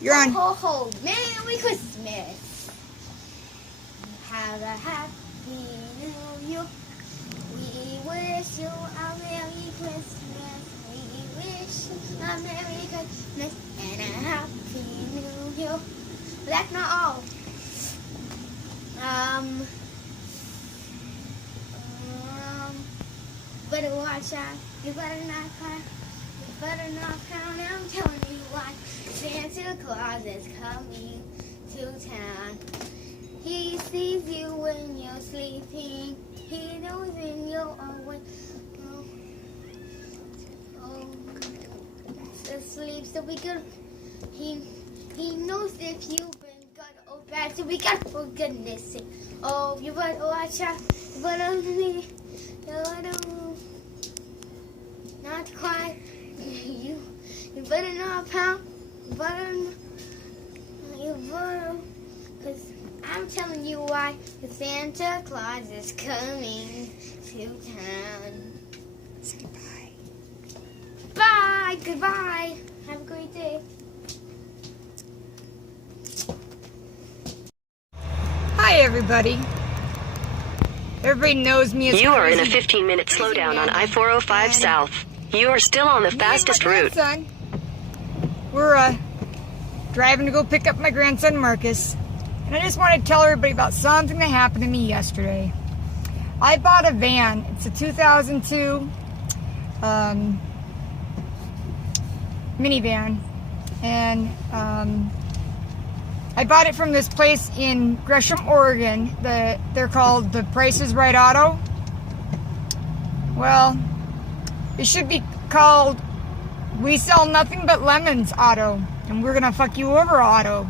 You're on. Ho, ho, ho. Merry Christmas. Have a happy new year. We wish you a Merry Christmas. We wish you a Merry Christmas and a Happy New Year. But that's not all. Better watch out. You better not cry. You better not pound. I'm telling you why. Santa Claus is coming to town. He sees you when you're sleeping. He knows when you're awake. Asleep, so be good. He knows if you've been good or bad, so be good for goodness sake. Oh, you better watch out. You better not cry. You better not pound. You better, because I'm telling you why. The Santa Claus is coming to town. Say bye. Bye. Goodbye. Have a great day. Hi, everybody. Everybody knows me as You are in a Crazy- 15-minute Crazy slowdown on Amanda. I-405 And South. You are still on the me and fastest my route. grandson, we're driving to go pick up my grandson Marcus, and I just want to tell everybody about something that happened to me yesterday. I bought a van. It's a 2002 minivan, and I bought it from this place in Gresham, Oregon. They're called the Price is Right Auto. Well, it should be called We Sell Nothing But Lemons Auto, and we're gonna fuck you over auto.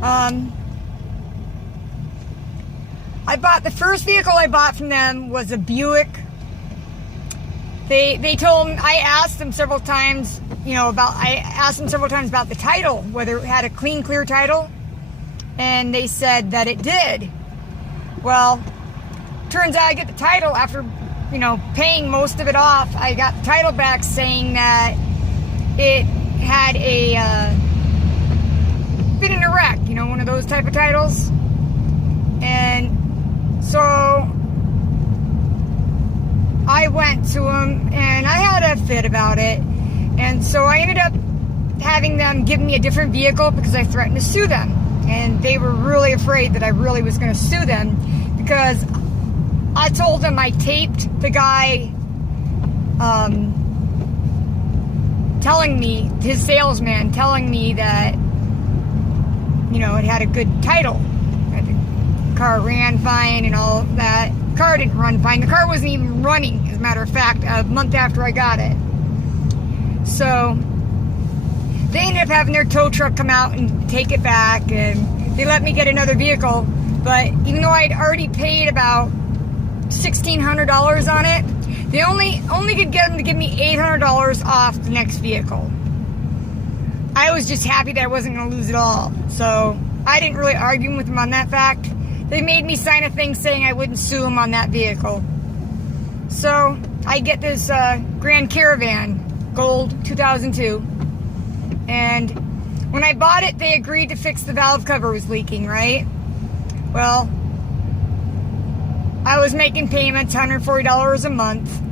I bought the first vehicle I bought from them was a Buick. They told me, I asked them several times, I asked them several times about the title, whether it had a clean, clear title, and they said that it did. Well, turns out I get the title after, paying most of it off. I got the title back saying that it had been in a wreck, one of those type of titles. And so I went to them and I had a fit about it. And so I ended up having them give me a different vehicle because I threatened to sue them. And they were really afraid that I really was going to sue them because I told them I taped the guy telling me, his salesman telling me that, it had a good title. The car ran fine and all that. The car didn't run fine. The car wasn't even running, as a matter of fact, a month after I got it. So they ended up having their tow truck come out and take it back, and they let me get another vehicle. But even though I'd already paid about $1,600 on it, they only could get them to give me $800 off the next vehicle. I was just happy that I wasn't going to lose it all. So I didn't really argue with them on that fact. They made me sign a thing saying I wouldn't sue them on that vehicle. So I get this Grand Caravan, gold, 2002. And when I bought it, they agreed to fix the valve cover was leaking, right? Well, I was making payments, $140 a month.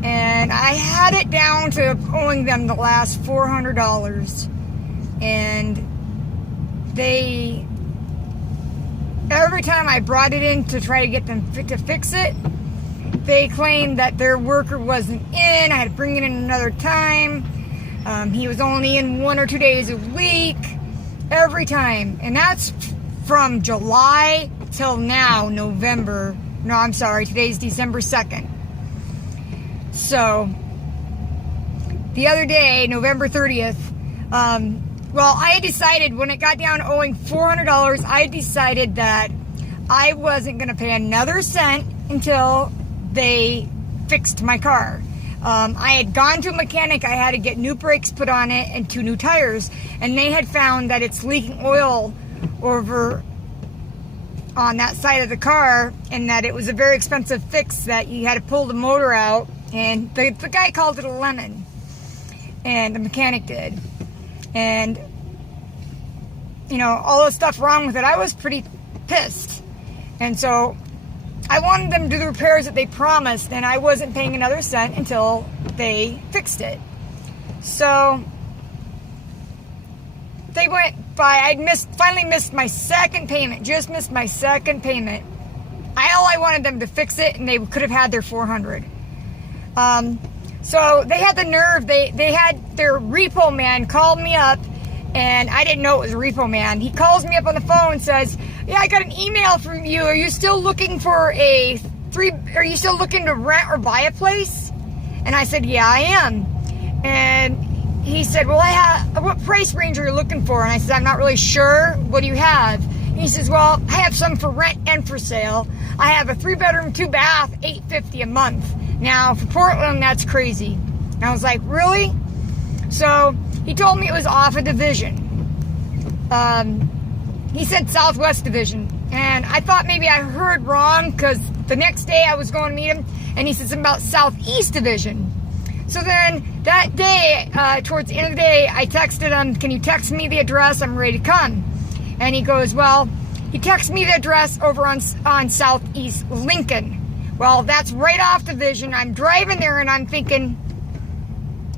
And I had it down to owing them the last $400. And they, every time I brought it in to try to get them to fix it, they claimed that their worker wasn't in. I had to bring it in another time. He was only in 1 or 2 days a week. Every time. And that's from July till now, November. No, I'm sorry. Today's December 2nd. So, the other day, November 30th, well, I had decided when it got down owing $400, I decided that I wasn't going to pay another cent until they fixed my car. I had gone to a mechanic. I had to get new brakes put on it and 2 new tires. And they had found that it's leaking oil over on that side of the car, and that it was a very expensive fix, that you had to pull the motor out. And the guy called it a lemon, and the mechanic did. And all the stuff wrong with it, I was pretty pissed. And so I wanted them to do the repairs that they promised, and I wasn't paying another cent until they fixed it. So they went by. Finally missed my second payment. Just missed my second payment. All I wanted them to fix it, and they could have had their $400. So they had the nerve. They had their repo man called me up, and I didn't know it was a repo man. He calls me up on the phone and says, "Yeah, I got an email from you. Are you still looking for are you still looking to rent or buy a place?" And I said, "Yeah, I am." And he said, "Well, what price range are you looking for?" And I said, "I'm not really sure. What do you have?" And he says, "Well, I have some for rent and for sale. I have a 3-bedroom, 2-bath, $850 a month. Now, for Portland, that's crazy." And I was like, "Really?" So he told me it was off a division. He said Southwest Division. And I thought maybe I heard wrong, because the next day I was going to meet him, and he said something about Southeast Division. So then that day, towards the end of the day, I texted him, "Can you text me the address? I'm ready to come." And he goes, "Well," he texted me the address over on Southeast Lincoln. Well, that's right off Division. I'm driving there, and I'm thinking,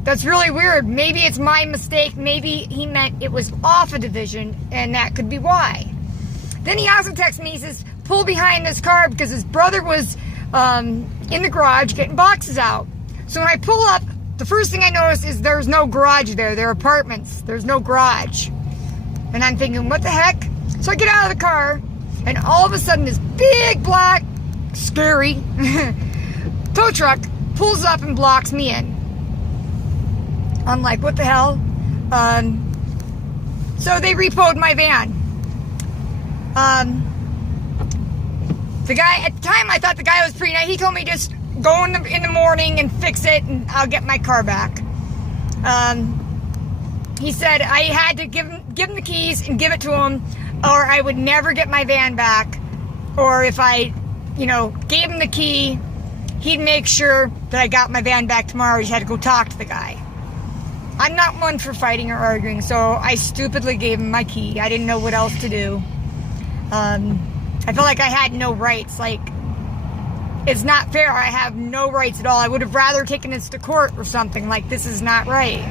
that's really weird. Maybe it's my mistake. Maybe he meant it was off a division, and that could be why. Then he also texts me. He says, "Pull behind this car," because his brother was in the garage getting boxes out. So when I pull up, the first thing I notice is there's no garage there. They're apartments. There's no garage. And I'm thinking, what the heck? So I get out of the car, and all of a sudden this big, black, scary tow truck pulls up and blocks me in. I'm like, what the hell? So they repoed my van. The guy, at the time, I thought the guy was pretty nice. He told me just go in the morning and fix it, and I'll get my car back. He said I had to give him the keys and give it to him, or I would never get my van back. Or if I, gave him the key, he'd make sure that I got my van back tomorrow. I just had to go talk to the guy. I'm not one for fighting or arguing, so I stupidly gave him my key. I didn't know what else to do. I felt like I had no rights. Like, it's not fair. I have no rights at all. I would have rather taken this to court or something. Like, this is not right.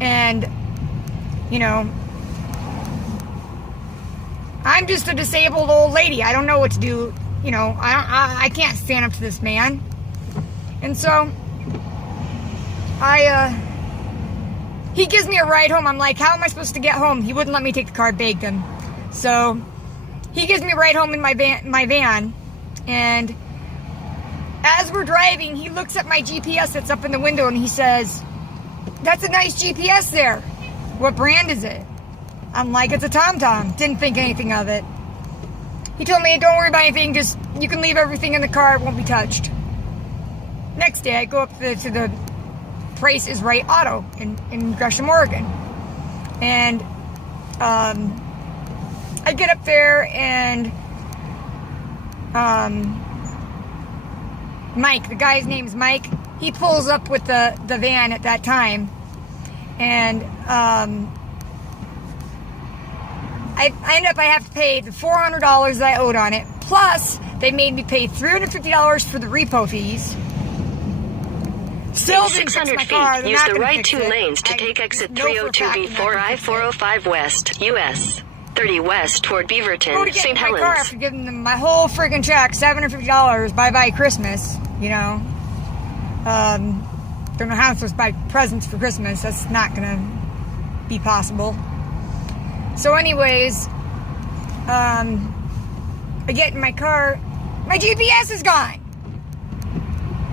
And, I'm just a disabled old lady. I don't know what to do. I can't stand up to this man. And so, he gives me a ride home. I'm like, how am I supposed to get home? He wouldn't let me take the car. I begged him. So he gives me a ride home in my van. And as we're driving, he looks at my GPS that's up in the window, and he says, "That's a nice GPS there. What brand is it?" I'm like, "It's a TomTom." Didn't think anything of it. He told me, "Don't worry about anything. Just, you can leave everything in the car. It won't be touched." Next day, I go up to the Price is Right Auto in Gresham, Oregon. And I get up there, and Mike, the guy's name's Mike, he pulls up with the van at that time. And I have to pay the $400 that I owed on it. Plus, they made me pay $350 for the repo fees. Still 600 feet, use the right 2 lanes to take exit 302B4 I-405 West, US 30 West toward Beaverton, St. Helens. Car after giving them my whole friggin' check, $750, bye-bye Christmas, Don't know how I'm supposed to buy presents for Christmas. That's not gonna be possible. So anyways, I get in my car, my GPS is gone.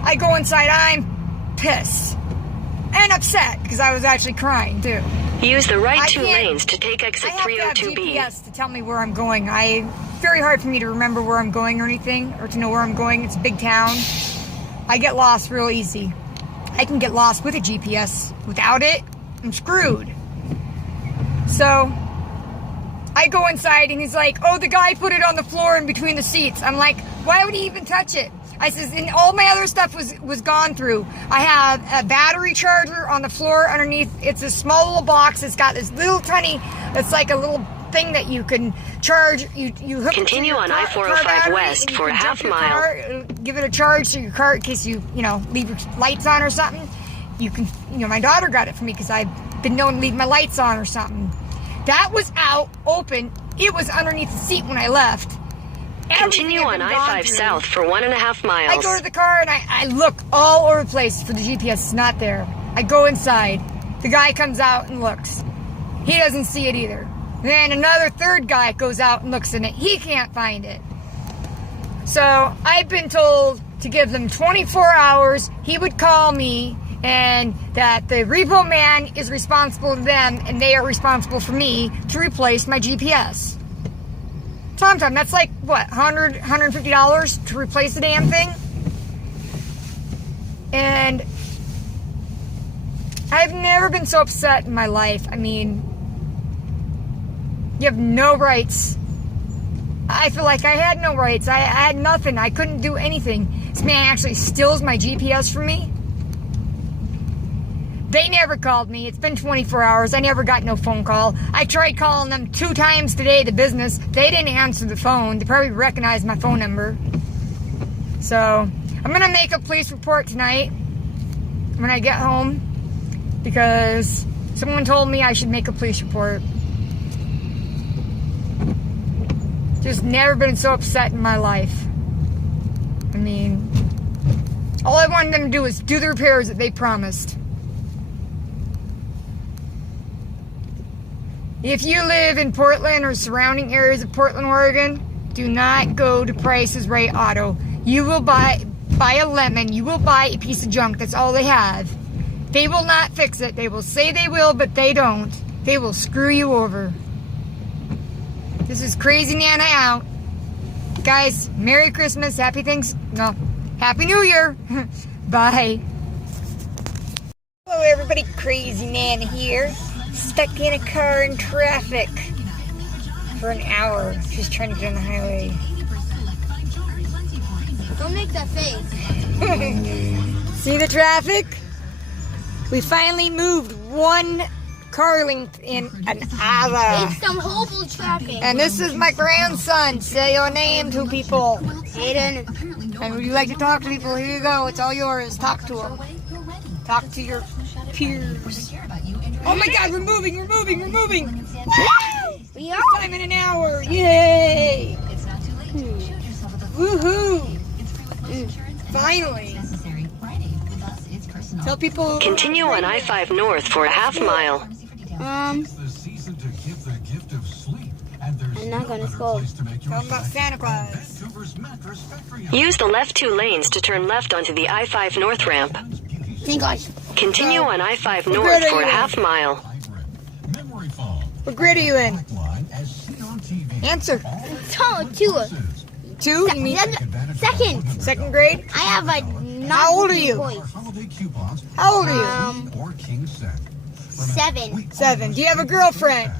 I go inside, I'm pissed and upset because I was actually crying too. Use the right 2 lanes to take exit 302B. I have to have GPS to tell me where I'm going. Very hard for me to remember where I'm going or anything, or to know where I'm going. It's a big town. I get lost real easy. I can get lost with a GPS. Without it, I'm screwed. So I go inside, and he's like, "Oh, the guy put it on the floor in between the seats." I'm like, why would he even touch it? I says, and all my other stuff was gone through. I have a battery charger on the floor underneath. It's a small little box. It's got this little tiny, it's like a little thing that you can charge. You hook Continue it to on your I-405 battery, west and you for a can half jump your mile. car, give it a charge to your car in case you leave your lights on or something. You can, my daughter got it for me because I've been known to leave my lights on or something. That was out, open. It was underneath the seat when I left. Continue on I-5 south for 1.5 miles. I go to the car and I look all over the place for the GPS. It's not there. I go inside. The guy comes out and looks. He doesn't see it either. Then another third guy goes out and looks in it. He can't find it. So I've been told to give them 24 hours. He would call me, and that the repo man is responsible to them, and they are responsible for me to replace my GPS. Tom, that's like, what, $100, $150 to replace the damn thing? And I've never been so upset in my life. I mean, you have no rights. I feel like I had no rights. I had nothing. I couldn't do anything. This man actually steals my GPS from me. They never called me. It's been 24 hours. I never got no phone call. I tried calling them 2 times today, the business. They didn't answer the phone. They probably recognized my phone number. So I'm going to make a police report tonight when I get home, because someone told me I should make a police report. Just never been so upset in my life. I mean, all I wanted them to do was do the repairs that they promised. If you live in Portland or surrounding areas of Portland, Oregon, do not go to Price is Right Auto. You will buy a lemon. You will buy a piece of junk. That's all they have. They will not fix it. They will say they will, but they don't. They will screw you over. This is Crazy Nana out. Guys, Merry Christmas. Happy New Year. Bye. Hello, everybody. Crazy Nana here. Stuck in a car in traffic for an hour. She's trying to get on the highway. Don't make that face. See the traffic? We finally moved 1 car length in an hour. It's some horrible traffic. And this is my grandson. Say your name to people. Aiden. And would you like to talk to people? Here you go. It's all yours. Talk to them. Talk to your peers. Oh my God, we're moving. We are. Time in an hour. Yay. Woohoo. Finally. Tell people. Continue on I-5 north for a half mile. I'm not gonna go. Tell them about Santa Claus. Use the left 2 lanes to turn left onto the I-5 north ramp. Thank God. Continue on I-5 north for a half mile. What grade are you in? Answer. So, 2. 2? You mean Second. 2nd grade? I have a How old are you? voice. How old are you? 7. 7. Do you have a girlfriend?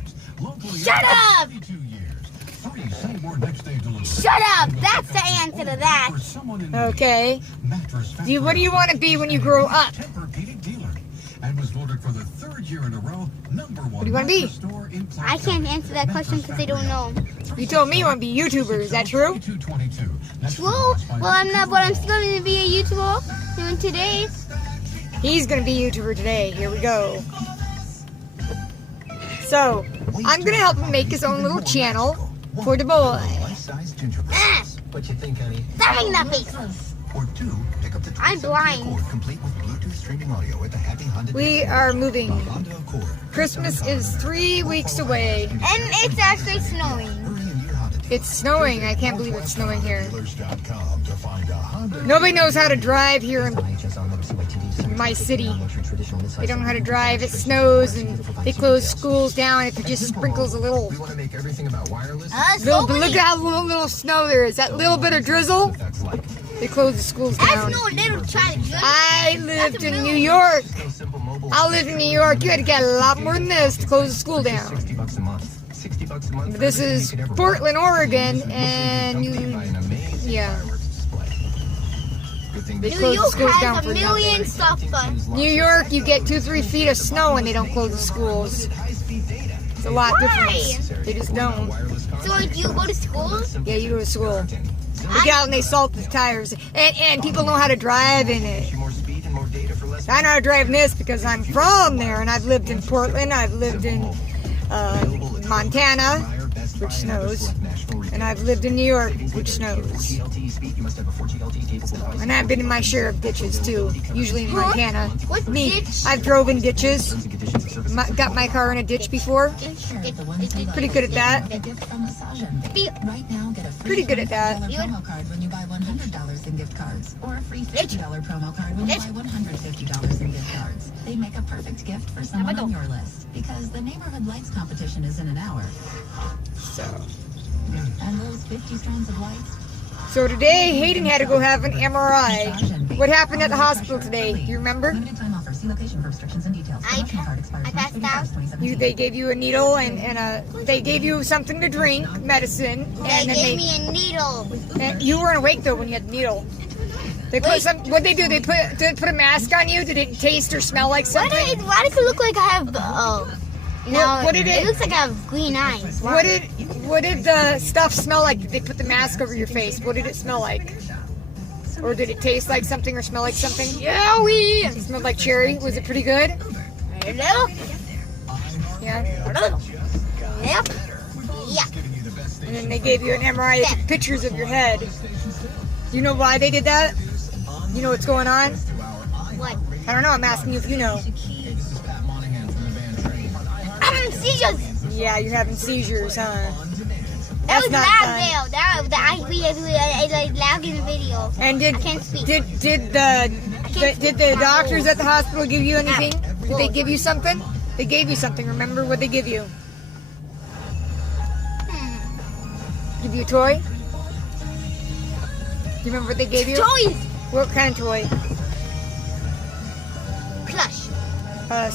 Shut up! Shut up! That's the answer to that. Okay. What do you want to be when you grow up? What do you want to be? I can't answer that question because I don't know. You told me you want to be a YouTuber. Is that true? True? Well, I'm not, but I'm still going to be a YouTuber doing today. He's going to be a YouTuber today. Here we go. So, I'm going to help him make his own little channel for the boy. What you think, honey? Stop making that face. Or 2, pick up the I'm blind. Accord, complete with Bluetooth streaming audio at the Happy Honda. We are moving. Honda Accord. Christmas is 3 weeks away. And it's actually snowing. It's snowing. I can't believe it's snowing here. Dealers.com to find a Honda. Nobody knows how to drive here in my city. They don't know how to drive. It snows and they close schools down if it just sprinkles a little. We want to make everything about wireless. But look at how little snow there is. That little bit of drizzle, That's like they close the schools That's down. no little child. I lived in New York. simple mobile. I lived in New York. You had to get a lot more than this to close the school down. $60 a month. $60 a month. But this is Portland, Oregon, and yeah. everything. They New close the York schools down has for a million nothing. stuff. New York, you get 2-3 feet of snow and they don't close the schools. It's a lot difference. They just don't. So do you go to school? Yeah, you go to school. They get out and they salt the tires. And people know how to drive in it. I know how to drive in this because I'm from there and I've lived in Portland, I've lived in Montana, which snows, and I've lived in New York, which snows. And I've been in my share of ditches too, usually in Montana. What Me, ditch? I've drove in ditches, got my car in a ditch before. Pretty good at that. Pretty good at that. Promo card when you buy $100 in gift cards, or a free $50 promo card when you buy $150 in gift cards. They make a perfect gift for someone on your list because the neighborhood lights competition is in an hour. So. And those 50 strands of lights. So today, Hayden had to go have an MRI. What happened at the hospital today? Do you remember? Limited time offer. See location for restrictions and details. I passed out. They gave you a needle and they gave you something to drink, medicine, They and then gave me a needle. and you weren't awake though when you had the needle. They put some. What they do? Did they put a mask on you? Did it taste or smell like something? Why does it look like I have no, what did it- looks like I have green eyes. What did the stuff smell like? Did they put the mask over your face? What did it smell like? Or did it taste like something or smell like something? Yowie! It smelled like cherry. Was it pretty good? Hello? Yeah. Yep. Yeah. And then they gave you an MRI. They took pictures of your head. You know why they did that? You know what's going on? What? I don't know. I'm asking you if you know. I'm having seizures. Yeah, you're having seizures, huh? That was not loud fun. video. I loud in the video. And did I can't speak. did the doctors at the hospital give you anything? Did they give you something? They gave you something. Remember what they give you? Give you a toy? Do you remember what they gave you? Toys. What kind of toy? Plush. A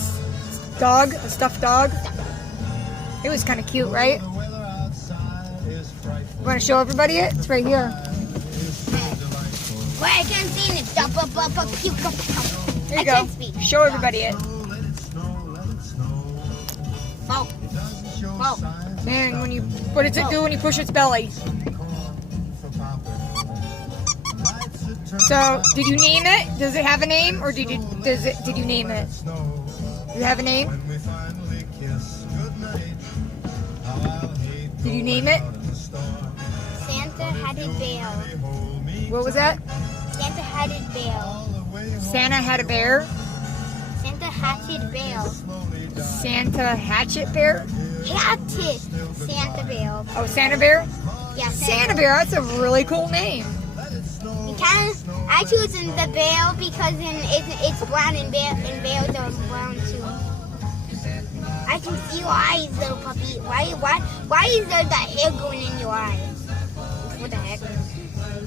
dog? A stuffed dog? It was kind of cute, right? You want to show everybody it? It's right here. Wait, I can't see it. There I you go. can't speak. Show everybody it. Oh. Oh. Man, what does it do when you push its belly? So, did you name it? Does it have a name, or did you name it? Does it have a name? Did you name it? Santa had a bear. What was that? Santa had a bear. Santa had a bear. Santa hatchet bear. Santa hatchet bear. Hatchet. Santa bear. Oh, Santa bear. Yeah, Santa bear. That's a really cool name. I choose the bear because it's brown and bears are brown too. I can see your eyes, little puppy. Why is there that hair going in your eyes? What the heck?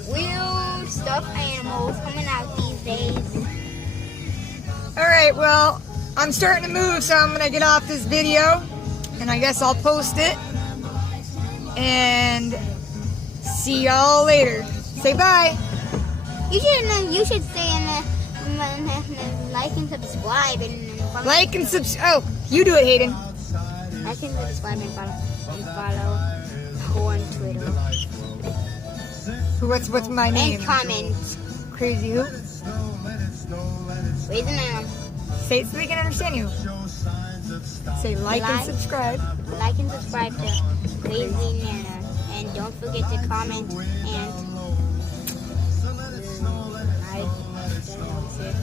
Weird stuffed animals coming out these days. All right. Well, I'm starting to move, so I'm gonna get off this video, and I guess I'll post it. And see y'all later. Say bye. You should say like and subscribe and Like and oh, you do it, Hayden. like and subscribe and follow on Twitter What's my name? and comment. Crazy who? Raise an arm. Say it so we can understand you. Say like and subscribe. Like and subscribe to Crazy Nana, and don't forget to comment and I don't know what to say.